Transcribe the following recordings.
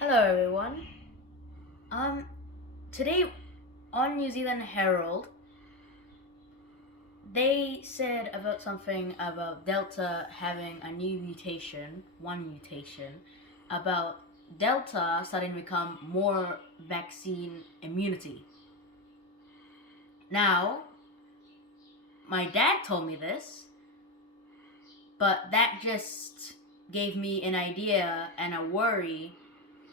Hello everyone. Um Today on New Zealand Herald, they said about something about Delta having a new mutation, one mutation, about Delta starting to become more vaccine immunity. Now, my dad told me this, but that just gave me an idea and a worry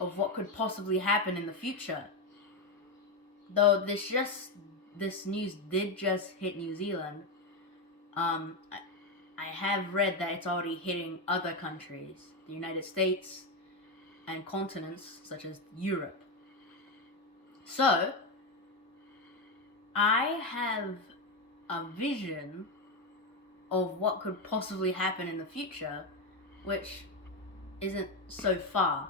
of what could possibly happen in the future. Though this news did just hit New Zealand, um, I, I have read that it's already hitting other countries, the United States, and continents such as Europe. So, I have a vision of what could possibly happen in the future, which isn't so far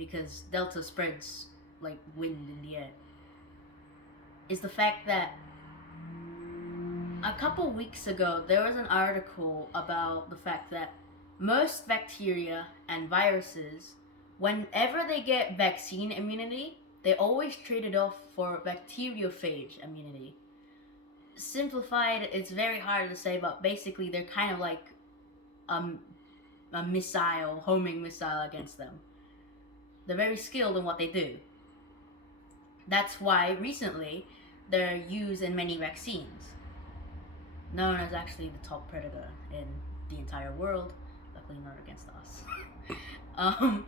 because Delta spreads like wind in the air. Is the fact that a couple weeks ago there was an article about the fact that most bacteria and viruses, whenever they get vaccine immunity, they always trade it off for bacteriophage immunity. Simplified, it's very hard to say, but basically they're kind of like um, a missile, homing missile against them. They're very skilled in what they do. That's why recently they're used in many vaccines. Known as actually the top predator in the entire world, luckily not against us. um,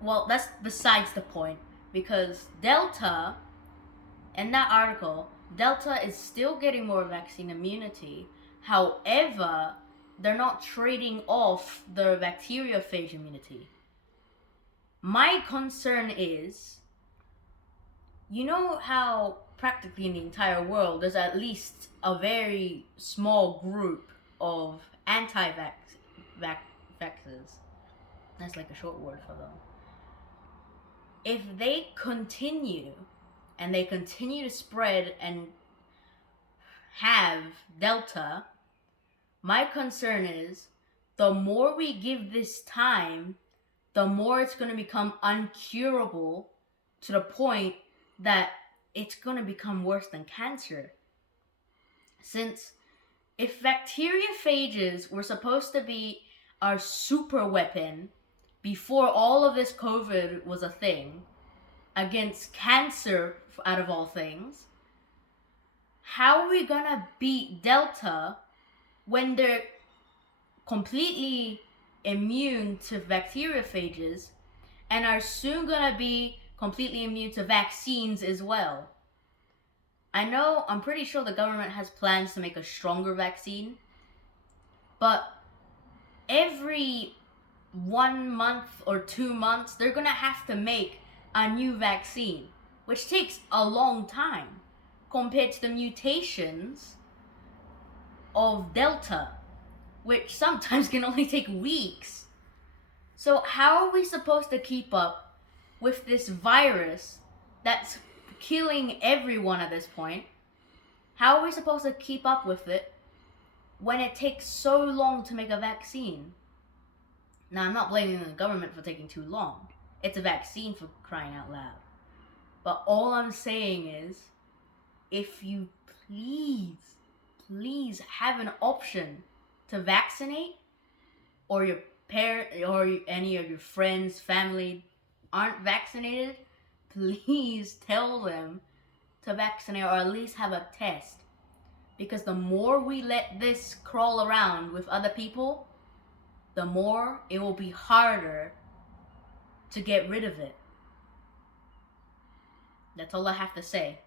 well, that's besides the point, because Delta, in that article, Delta is still getting more vaccine immunity. However, they're not trading off their bacteriophage immunity. My concern is, you know how practically in the entire world there's at least a very small group of anti-vaxxers. That's like a short word for them. If they continue and they continue to spread and have Delta, my concern is the more we give this time, the more it's going to become uncurable to the point that it's going to become worse than cancer. Since if bacteriophages were supposed to be our super weapon before all of this COVID was a thing, against cancer out of all things, how are we going to beat Delta when they're completely immune to bacteriophages and are soon going to be completely immune to vaccines as well? I'm pretty sure the government has plans to make a stronger vaccine, but every 1 month or 2 months, they're gonna have to make a new vaccine, which takes a long time compared to the mutations of Delta, which sometimes can only take weeks. So, how are we supposed to keep up with this virus that's killing everyone at this point? How are we supposed to keep up with it when it takes so long to make a vaccine? Now, I'm not blaming the government for taking too long. It's a vaccine, for crying out loud. But all I'm saying is, if you please have an option to vaccinate, or your parent or any of your friends, family aren't vaccinated, please tell them to vaccinate or at least have a test. Because the more we let this crawl around with other people, the more it will be harder to get rid of it. That's all I have to say.